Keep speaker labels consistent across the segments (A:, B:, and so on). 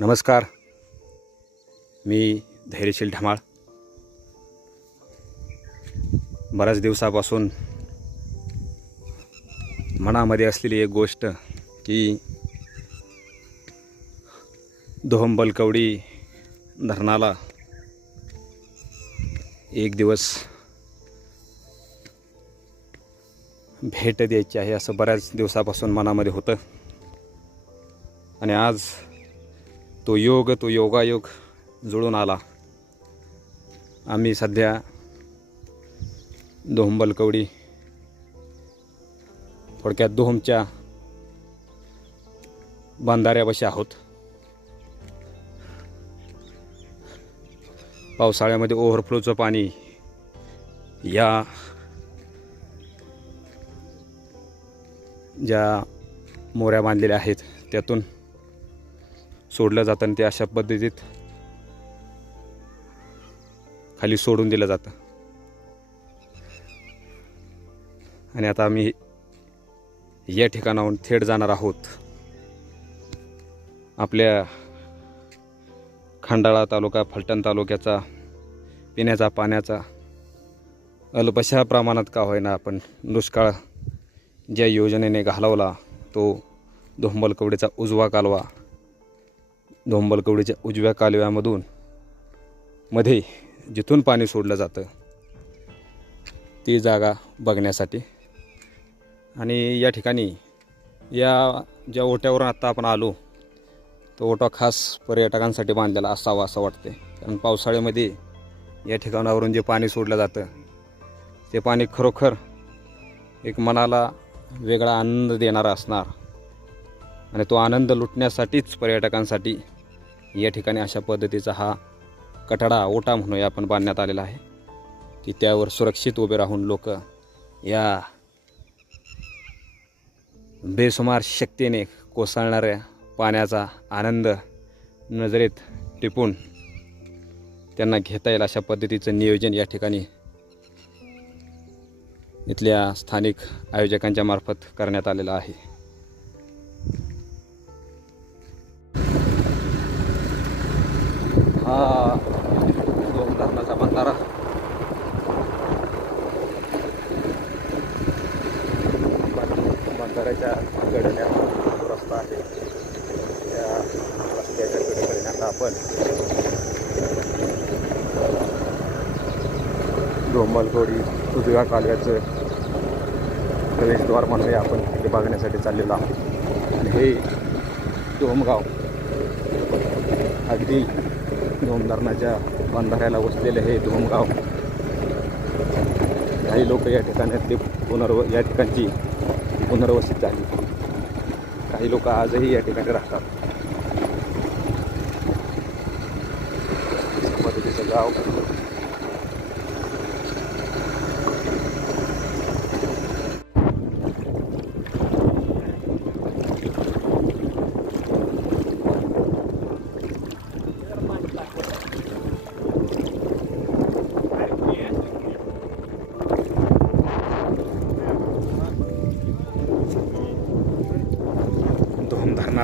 A: नमस्कार. मी धैर्यशील ढमाळ. बऱ्याच दिवसापासून मनामध्ये असलेली एक गोष्ट की दोहंबलकवडी धरणाला एक दिवस भेट द्यायची आहे असं बऱ्याच दिवसापासून मनामध्ये होतं. आणि आज तो योग तो योगायोग जुळून आला. आम्ही सध्या दोहंबलकवडी थोडक्यात दोहमच्या बांधाऱ्यापाशी आहोत. पावसाळ्यामध्ये ओव्हरफ्लोचं पाणी या ज्या मोऱ्या बांधलेल्या आहेत त्यातून सोडलं जातं आणि ते अशा पद्धतीत खाली सोडून दिलं जातं. आणि आता आम्ही या ठिकाणाहून थेट जाणार आहोत. आपल्या खंडाळा तालुका फलटण तालुक्याचा पिण्याचा पाण्याचा अल्पशा प्रमाणात का होईना आपण दुष्काळ ज्या योजनेने घालवला तो धोंबलकवडीचा उजवा कालवा धोंबलकवडीच्या उजव्या कालव्यामधून मध्ये जिथून पाणी सोडलं जातं ती जागा बघण्यासाठी. आणि या ठिकाणी या ज्या ओट्यावरून आत्ता आपण आलो तो ओटा खास पर्यटकांसाठी बांधलेला असावा असं वाटते कारण पावसाळ्यामध्ये या ठिकाणावरून जे पाणी सोडलं जातं ते पाणी खरोखर एक मनाला वेगळा आनंद देणारा असणार. आणि तो आनंद लुटण्यासाठीच पर्यटकांसाठी या ठिकाणी अशा पद्धतीचा हा कठडा ओटा म्हणूया आपण बांधण्यात आलेला आहे. की त्यावर सुरक्षित उभे राहून लोक या बेसुमार शक्तीने कोसळणाऱ्या पाण्याचा आनंद नजरेत टिपून त्यांना घेता येईल अशा पद्धतीचं नियोजन या ठिकाणी इथल्या स्थानिक आयोजकांच्या मार्फत करण्यात आलेलं आहे. हा. दोन धरणाचा बंधारा. बंध- बंधाऱ्याच्या कडेने जो रस्ता आहे त्या रस्त्याच्या कडेकडे आता आपण डोंबलकोडी उजव्या कालव्याचं प्रवेशद्वार म्हणूया आपण तिथे बघण्यासाठी चाललेलो आहोत. आणि हे डोमगाव. अगदी दोन धरणाच्या बंधाऱ्याला वसलेले हे धोमगाव. काही लोक या ठिकाणी पुनर्व या ठिकाणची पुनर्वसित झाली. काही लोक आजही या ठिकाणी राहतात. पद्धतीचं गाव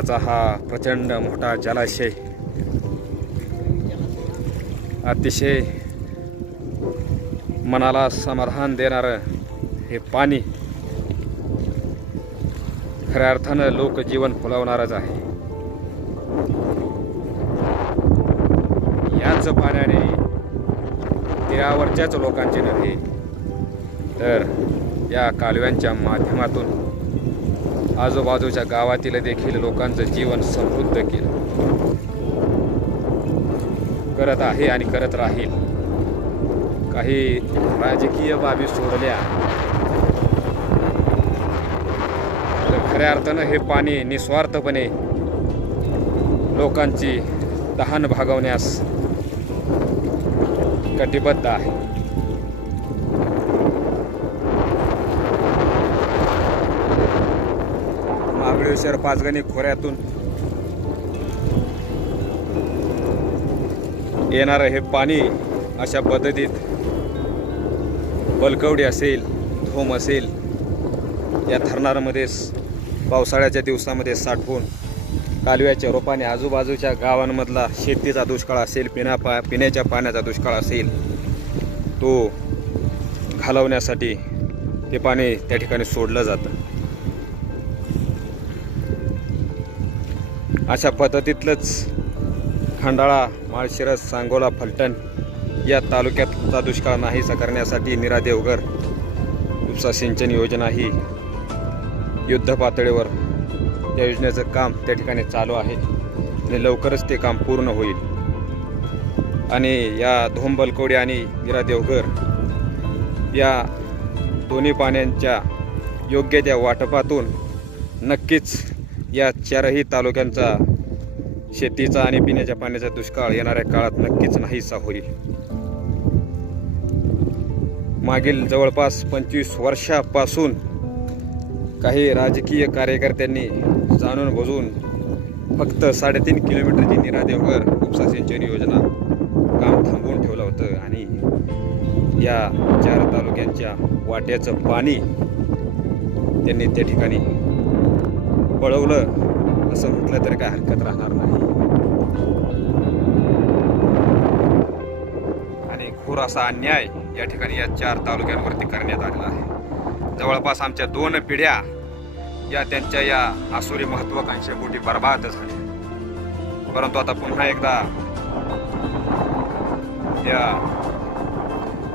A: पाण्याचा हा प्रचंड मोठा जलाशय. अतिशय मनाला समाधान देणारं हे पाणी खऱ्या अर्थानं लोकजीवन फुलवणारच आहे. याच पाण्याने तीरावरच्याच लोकांचे नव्हे तर या कालव्यांच्या माध्यमातून आजूबाजूच्या गावातील देखील लोकांचं जीवन समृद्ध केलं. करत आहे आणि करत राहील. काही राजकीय बाबी सोडल्या. तर खऱ्या अर्थानं हे पाणी निस्वार्थपणे लोकांची तहान भागवण्यास कटिबद्ध आहे. महाबळेश्वर पाचगणी खोऱ्यातून येणारं हे पाणी अशा पद्धतीत. बलकवडी असेल धोम असेल या धरणामध्ये पावसाळ्याच्या दिवसामध्ये साठवून कालव्याच्या रोपाने आजूबाजूच्या गावांमधला शेतीचा दुष्काळ असेल पिण्या पा पिण्याच्या पाण्याचा दुष्काळ असेल तो घालवण्यासाठी ते पाणी त्या ठिकाणी सोडलं जातं. अशा पद्धतीतलंच खंडाळा माळशिरस सांगोला फलटण या तालुक्यातला दुष्काळ नाहीसा करण्यासाठी निरा देवघर उपसा सिंचन योजना ही युद्ध पातळीवर या योजनेचं काम त्या ठिकाणी चालू आहे आणि लवकरच ते काम पूर्ण होईल. आणि या धोंबलकोडी आणि निरा देवघर या दोन्ही पाण्यांच्या योग्य त्या वाटपातून नक्कीच या चारही तालुक्यांचा शेतीचा आणि पिण्याच्या पाण्याचा दुष्काळ येणाऱ्या काळात नक्कीच नाहीसा होईल. मागील जवळपास पंचवीस वर्षापासून काही राजकीय कार्यकर्त्यांनी जाणून बुजून फक्त साडेतीन किलोमीटरची निरादेवघर उपसा सिंचन योजना काम थांबवून ठेवलं होतं आणि या चार तालुक्यांच्या वाट्याचं पाणी त्यांनी त्या ठिकाणी पळवलं असं म्हटलं तरी काय हरकत राहणार नाही. आणि घोर असा अन्याय या ठिकाणी या चार तालुक्यांवरती करण्यात आलेला आहे. जवळपास आमच्या दोन पिढ्या या त्यांच्या या आसुरी महत्वाकांक्षा मोठी बर्बाद झाली परंतु आता पुन्हा एकदा या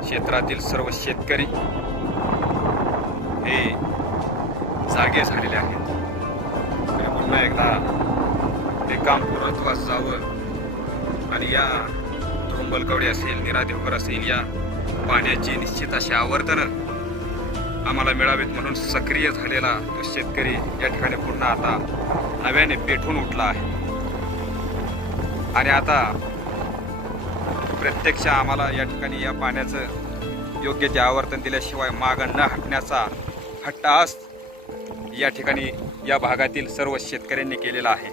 A: क्षेत्रातील सर्व शेतकरी हे जागे झालेले आहेत. पुन्हा एकदा ते काम पूर्णत्वास जावं आणि या धोंबलकवडी असेल निरादेवकर असेल या पाण्याची निश्चित अशी आवर्तनं आम्हाला मिळावीत म्हणून सक्रिय झालेला तो शेतकरी या ठिकाणी पुन्हा आता नव्याने पेटून उठला आहे. आणि आता प्रत्यक्ष आम्हाला या ठिकाणी या पाण्याचं योग्य ते आवर्तन दिल्याशिवाय मागं न हटण्याचा हट्टास या ठिकाणी या भागातील सर्व शेतकऱ्यांनी केलेला आहे.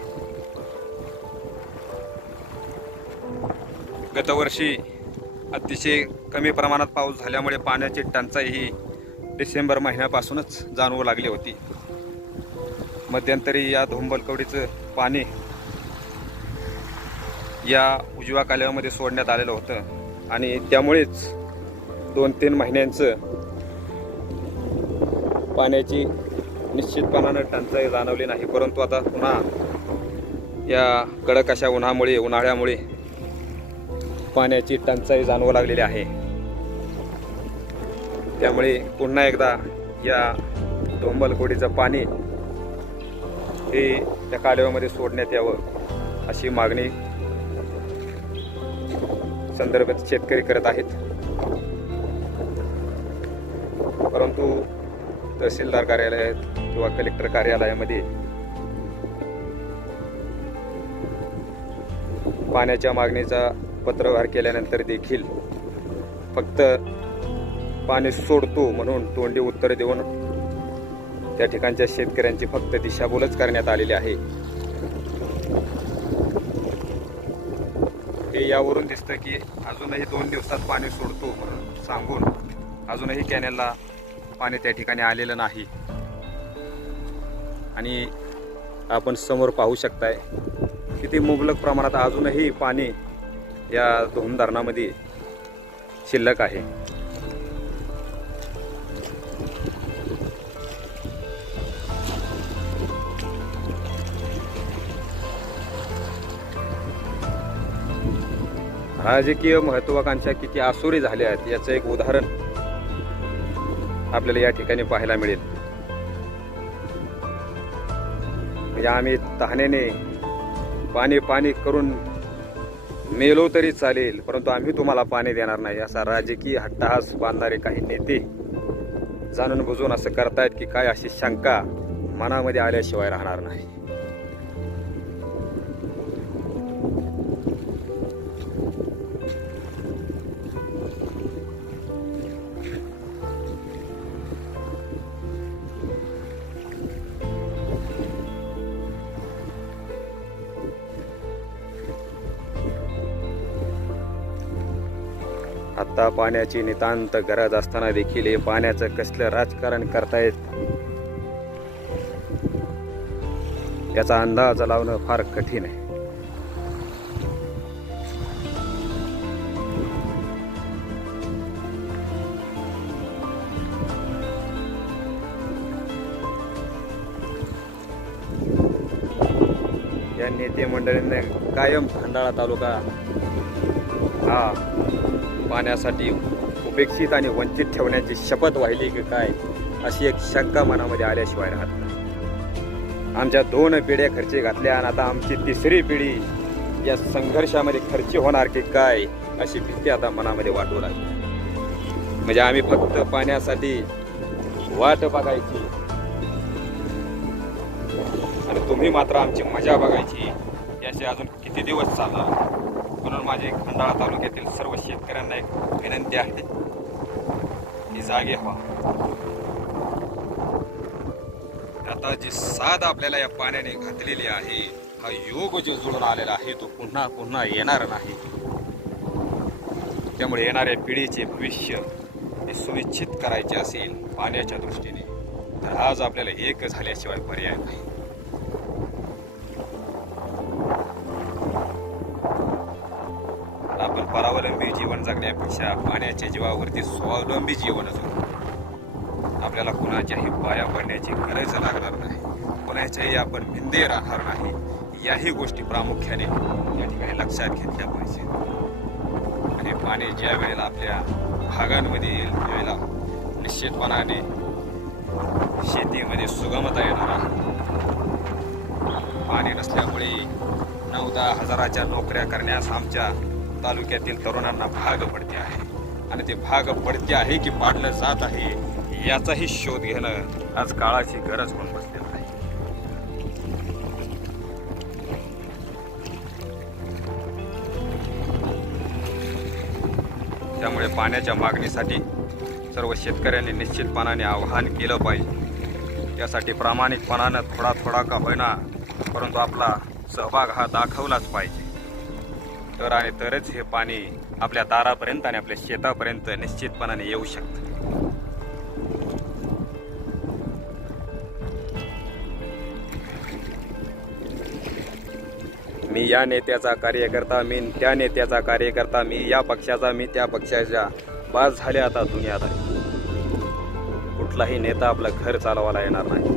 A: गतवर्षी अतिशय कमी प्रमाणात पाऊस झाल्यामुळे पाण्याची टंचाई ही डिसेंबर महिन्यापासूनच जाणवू लागली होती. मध्यंतरी या धोंबलकवडीचं पाणी या उजव्या कालव्यामध्ये सोडण्यात आलेलं होतं आणि त्यामुळेच दोन तीन महिन्यांचं पाण्याची निश्चितपणानं टंचाई जाणवली नाही. परंतु आता पुन्हा या कडक अशा उन्हामुळे उन्हाळ्यामुळे पाण्याची टंचाई जाणवू लागलेली आहे. त्यामुळे पुन्हा एकदा या डोंबलकोडीचं पाणी हे त्या कालव्यामध्ये सोडण्यात यावं अशी मागणी संदर्भात शेतकरी करत आहेत. परंतु तहसीलदार कार्यालयात किंवा कलेक्टर कार्यालयामध्ये पाण्याच्या मागणीचा पत्रव्यवहार केल्यानंतर देखील फक्त पाणी सोडतो म्हणून तोंडी उत्तर देऊन त्या ठिकाणच्या शेतकऱ्यांची फक्त दिशाभूलच करण्यात आलेली आहे. हे यावरून दिसतं की अजूनही दोन दिवसात पाणी सोडतो म्हणून सांगून अजूनही कॅनेलला पाणी त्या ठिकाणी आलेलं नाही. आणि आपण समोर पाहू शकताय किती मुबलक प्रमाणात अजूनही पाणी या धोम धरणामध्ये शिल्लक आहे. राजकीय महत्वाकांक्षा किती आसुरी झाल्या आहेत याचं एक उदाहरण आपल्याला या ठिकाणी पाहायला मिळेल. म्हणजे आम्ही तहाण्याने पाणी पाणी करून मेलो तरी चालेल परंतु आम्ही तुम्हाला पाणी देणार नाही. असा राजकीय हट्टहास बांधणारे काही नेते जाणून बुजून असं करतायत की काय अशी शंका मनामध्ये आल्याशिवाय राहणार नाही. आता पाण्याची नितांत गरज असताना देखील हे पाण्याचं कसलं राजकारण करतायत? याचा अंदाज लावणं फार कठीण आहे. या नेते मंडळींनी कायम खंडाळा तालुका. हा. पाण्यासाठी उपेक्षित आणि वंचित ठेवण्याची शपथ वाहिली की काय अशी एक शंका मनामध्ये आल्याशिवाय राहत नाही. आमच्या दोन पिढ्या खर्ची घातल्या आणि आता आमची तिसरी पिढी या संघर्षामध्ये खर्ची होणार की काय अशी भीती आता मनामध्ये वाटू लागली. म्हणजे आम्ही फक्त पाण्यासाठी वाट बघायची आणि तुम्ही मात्र आमची मजा बघायची याचे अजून किती दिवस चालणार? म्हणून माझी खंडाळा तालुक्यातील सर्व शेतकऱ्यांना एक विनंती आहे. की जागे व्हा आता जी साध आपल्याला या पाण्याने घातलेली आहे हा योग जो जुळून आलेला आहे तो पुन्हा पुन्हा येणार नाही. त्यामुळे येणाऱ्या पिढीचे भविष्य हे सुनिश्चित करायचे असेल पाण्याच्या दृष्टीने. तर आज आपल्याला एक झाल्याशिवाय पर्याय नाही. आपण परावलंबी जीवन जगण्यापेक्षा पाण्याच्या जीवावरती स्वावलंबी जीवन जगू आपल्याला कुणाच्याही पाया पडण्याची गरज लागणार नाही. कुणाच्याही आपण भिंदे राहणार नाही. याही गोष्टी प्रामुख्याने या ठिकाणी लक्षात घेतल्या पाहिजे. आणि पाणी ज्या वेळेला आपल्या भागांमध्ये येईल त्यावेळेला निश्चितपणाने शेतीमध्ये सुगमता येणार आहे. पाणी नसल्यामुळे नऊ दहा हजाराच्या नोकऱ्या करण्यास आमच्या तालुक्यातील तरुणांना भाग पडते आहे. आणि ते भाग पडते आहे की पाडलं जात आहे याचाही शोध घेणं आज काळाची गरज होऊन बसलेलं आहे. त्यामुळे पाण्याच्या मागणीसाठी सर्व शेतकऱ्यांनी निश्चितपणाने आवाहन केलं पाहिजे. यासाठी प्रामाणिकपणानं थोडा थोडा का होईना परंतु आपला सहभाग हा दाखवलाच पाहिजे. तर आणि तरच हे पाणी आपल्या दारापर्यंत आणि आपल्या शेतापर्यंत निश्चितपणाने येऊ शकतं. मी या नेत्याचा कार्यकर्ता मी त्या नेत्याचा कार्यकर्ता मी या पक्षाचा मी त्या पक्षाच्या बाज झाले आता दुनियादारी कुठलाही नेता आपलं घर चालवायला येणार नाही.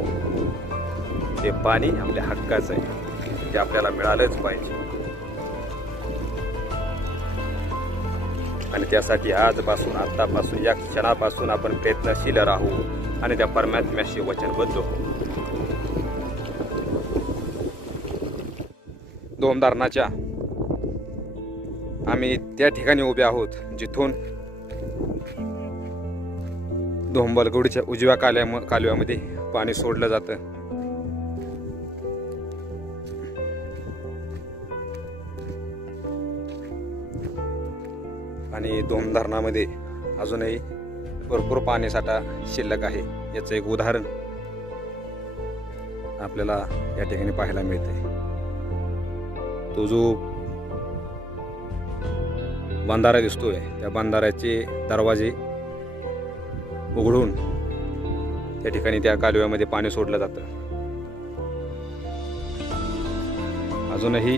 A: ते पाणी आपल्या हक्काचं आहे. ते आपल्याला मिळालंच पाहिजे. आणि त्यासाठी आजपासून आत्तापासून या क्षणापासून आपण प्रयत्नशील राहू आणि त्या परमात्म्याशी वचनबद्ध होऊ. दोन धरणाच्या आम्ही त्या ठिकाणी उभे आहोत जिथून धोंबलगुडच्या उजव्या काल्या कालव्यामध्ये पाणी सोडलं जातं. आणि दोन धरणामध्ये अजूनही भरपूर पाणीसाठा शिल्लक आहे. याचं एक उदाहरण आपल्याला या ठिकाणी पाहायला मिळते. तो जो बंधारा दिसतोय त्या बंधाऱ्याचे दरवाजे उघडून त्या ठिकाणी त्या कालव्यामध्ये पाणी सोडलं जातं. अजूनही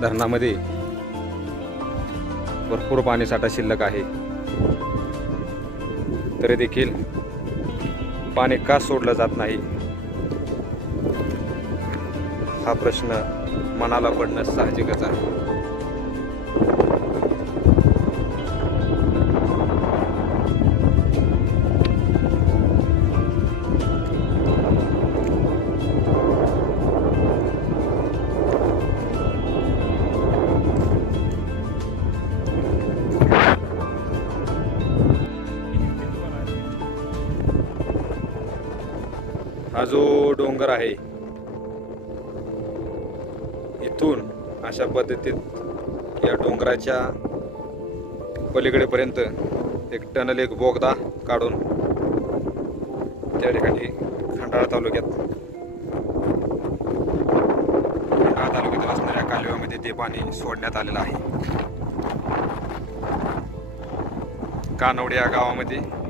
A: धरणामध्ये भरपूर पाणीसाठा शिल्लक आहे. तरी देखील पाणी का सोडलं जात नाही? हा प्रश्न मनाला पडणं साहजिकच आहे. डोंगर आहे. इथून अशा पद्धतीत या डोंगराच्या पलीकडेपर्यंत एक टनल एक बोगदा काढून त्या ठिकाणी खंडाळा तालुक्यात खंडाळा तालुक्यात असणाऱ्या कालव्यामध्ये ते पाणी सोडण्यात आलेलं आहे. कानवडे या गावामध्ये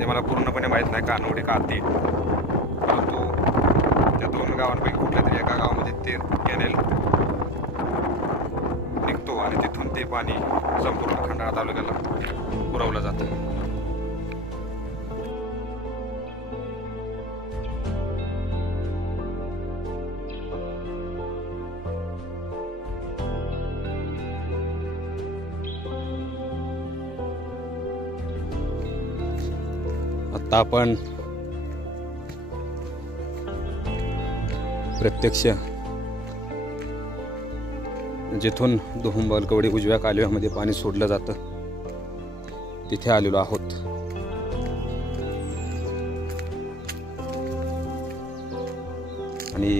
A: ते मला पूर्णपणे माहीत नाही कानवडी का ते? परंतु त्या दोन गावांपैकी कुठल्या तरी एका गावामध्ये ते कॅनेल निघतो आणि तिथून ते पाणी संपूर्ण खंडाळा तालुक्याला पुरवलं जातं. आता आपण प्रत्यक्ष जिथून दुहुंबलकवडी उजव्या कालव्यामध्ये पाणी सोडलं जातं तिथे आलेलो आहोत. आणि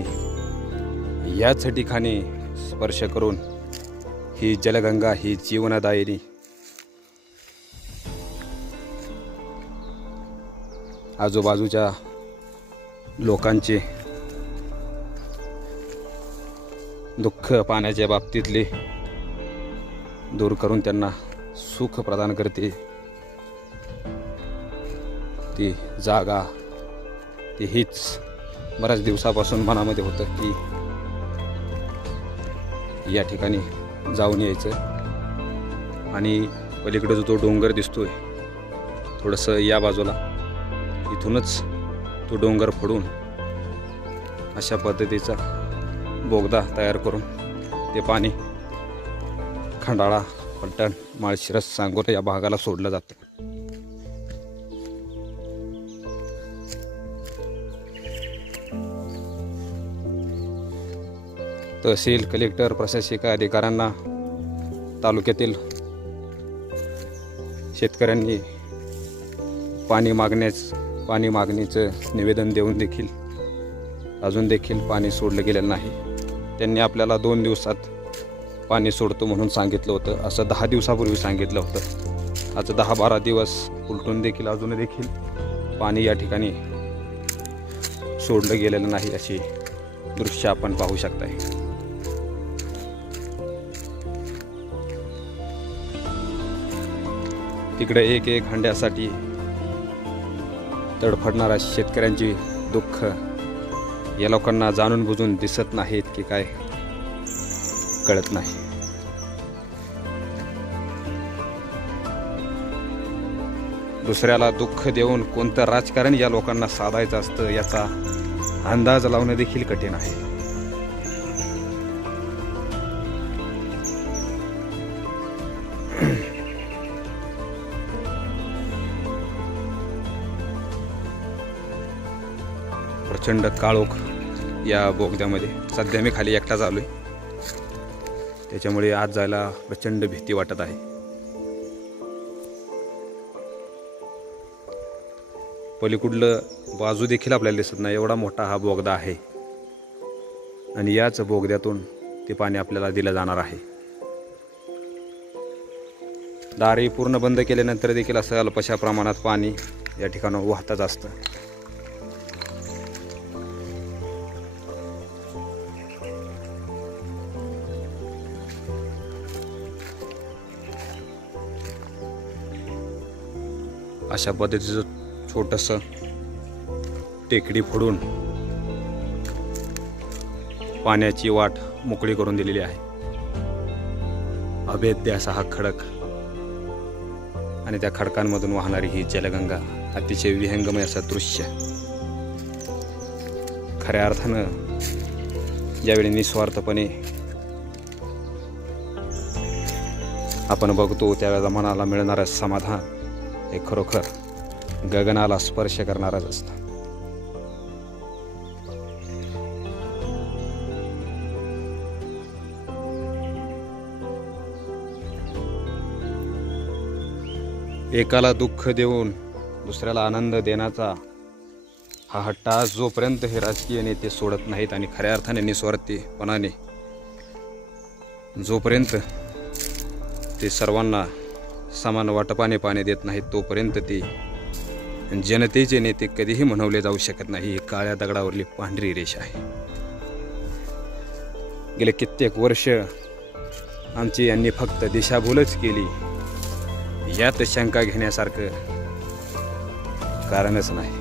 A: याच ठिकाणी स्पर्श करून ही जलगंगा ही जीवनदायिनी आजूबाजूच्या लोकांचे दुःख पाण्याच्या बाबतीतले दूर करून त्यांना सुख प्रदान करते. ती जागा ती हीच बऱ्याच दिवसापासून मनामध्ये होतं की या ठिकाणी जाऊन यायचं. आणि पलीकडे जो तो डोंगर दिसतोय थोडंसं या बाजूला इथूनच तो डोंगर फोडून अशा पद्धतीचा बोगदा तयार करून ते पाणी खंडाळा पलटण माळशिरस सांगोला या भागाला सोडलं जातं. तहसील कलेक्टर प्रशासकीय अधिकाऱ्यांना तालुक्यातील शेतकऱ्यांनी पाणी मागण्यास पाणी मागणीचं निवेदन देऊन देखील अजून देखील पाणी सोडलं गेलेलं नाही. त्यांनी आपल्याला दोन दिवसात पाणी सोडतो म्हणून सांगितलं होतं. असं दहा दिवसापूर्वी सांगितलं होतं. आज दहा बारा दिवस उलटून देखील अजून देखील पाणी या ठिकाणी सोडलं गेलेलं नाही अशी दृश्य आपण पाहू शकताय. तिकडे एक एक हंड्यासाठी तडफडणाऱ्या शेतकऱ्यांची दुःख या लोकांना जाणून बुजून दिसत नाहीत की काय कळत नाही. दुसऱ्याला दुःख देऊन कोणतं राजकारण या लोकांना साधायचं असतं याचा अंदाज लावणं देखील कठीण आहे. प्रचंड काळोख या बोगद्यामध्ये. सध्या मी खाली एकटाच आहे त्याच्यामुळे आज जायला प्रचंड भीती वाटत आहे. पलीकुडलं बाजू देखील आपल्याला दिसत नाही. एवढा मोठा हा बोगदा आहे. आणि याच बोगद्यातून ते पाणी आपल्याला दिलं जाणार आहे. दारी पूर्ण बंद केल्यानंतर देखील असं अल्पशा प्रमाणात पाणी या ठिकाणावर वाहतच असतं. अशा पद्धतीचं छोटंसं टेकडी फोडून पाण्याची वाट मोकळी करून दिलेली आहे. अभेद्य असा हा खडक आणि त्या खडकांमधून वाहणारी ही जलगंगा अतिशय विहंगमय असं दृश्य खऱ्या अर्थानं ज्यावेळी निस्वार्थपणे आपण बघतो त्यावेळेला मनाला मिळणारं समाधान हे खरोखर गगनाला स्पर्श करणारच असतं. एकाला दुःख देऊन दुसऱ्याला आनंद देण्याचा हा हट्टा जोपर्यंत हे राजकीय नेते सोडत नाहीत आणि खऱ्या अर्थाने निस्वार्थीपणाने जोपर्यंत ते सर्वांना समान वाटपाने पाणी देत नाहीत तोपर्यंत ते जनतेचे नेते कधीही म्हणवले जाऊ शकत नाही. ही काळ्या दगडावरली पांढरी रेषा आहे. गेले कित्येक वर्ष आमची यांनी फक्त दिशाभूलच केली. यात शंका घेण्यासारखं कारणच नाही.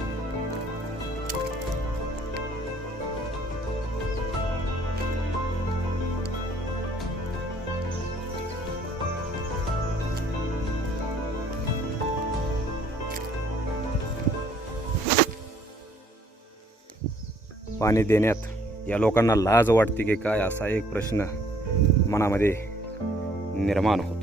A: पाणी देण्यात या लोकांना लाज वाटते की काय असा एक प्रश्न मनामध्ये निर्माण होतो.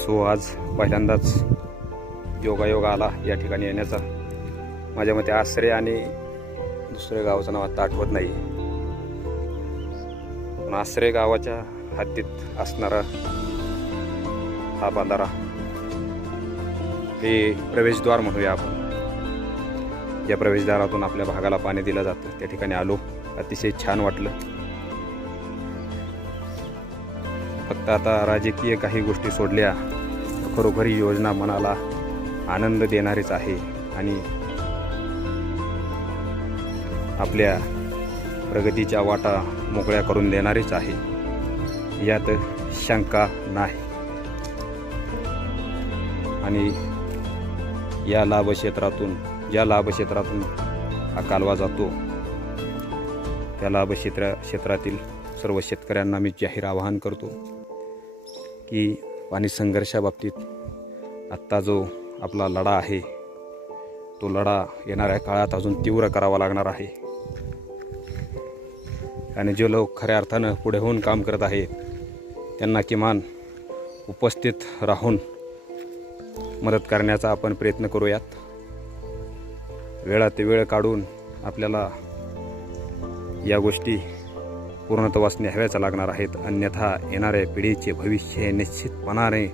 A: असो आज पहिल्यांदाच योगायोग आला या ठिकाणी येण्याचा. माझ्या मते आश्रय आणि दुसऱ्या गावाचं नाव आता आठवत नाही. पण आश्रय गावाच्या हद्दीत असणारा हा बांधारा हे प्रवेशद्वार म्हणूया आपण. या प्रवेशद्वारातून आपल्या भागाला पाणी दिलं जातं. त्या ठिकाणी आलो. अतिशय छान वाटलं. फक्त आता राजकीय काही गोष्टी सोडल्या खरोखर ही योजना मनाला आनंद देणारीच आहे आणि आपल्या प्रगतीच्या वाटा मोकळ्या करून देणारीच आहे. यात शंका नाही. आणि या लाभक्षेत्रातून ज्या लाभक्षेत्रातून हा कालवा जातो त्या लाभक्षेत्र क्षेत्रातील सर्व शेतकऱ्यांना मी जाहीर आवाहन करतो. की आणि संघर्षाबाबतीत आत्ता जो आपला लढा आहे तो लढा येणाऱ्या काळात अजून तीव्र करावा लागणार आहे. आणि जे लोक खऱ्या अर्थानं पुढे होऊन काम करत आहेत त्यांना किमान उपस्थित राहून मदत करण्याचा आपण प्रयत्न करूयात. वेळात वेळ काढून आपल्याला या गोष्टी पूर्णत्वास न्याव्याचा लागणार आहेत. अन्यथा येणाऱ्या पिढीचे भविष्य हे निश्चितपणाने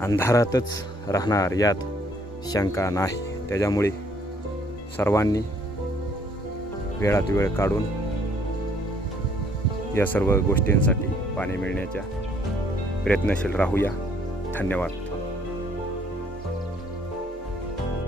A: अंधारातच राहणार यात शंका नाही. त्याच्यामुळे सर्वांनी वेळात वेळ काढून या सर्व गोष्टींसाठी पाणी मिळण्याच्या प्रयत्नशील राहूया. धन्यवाद.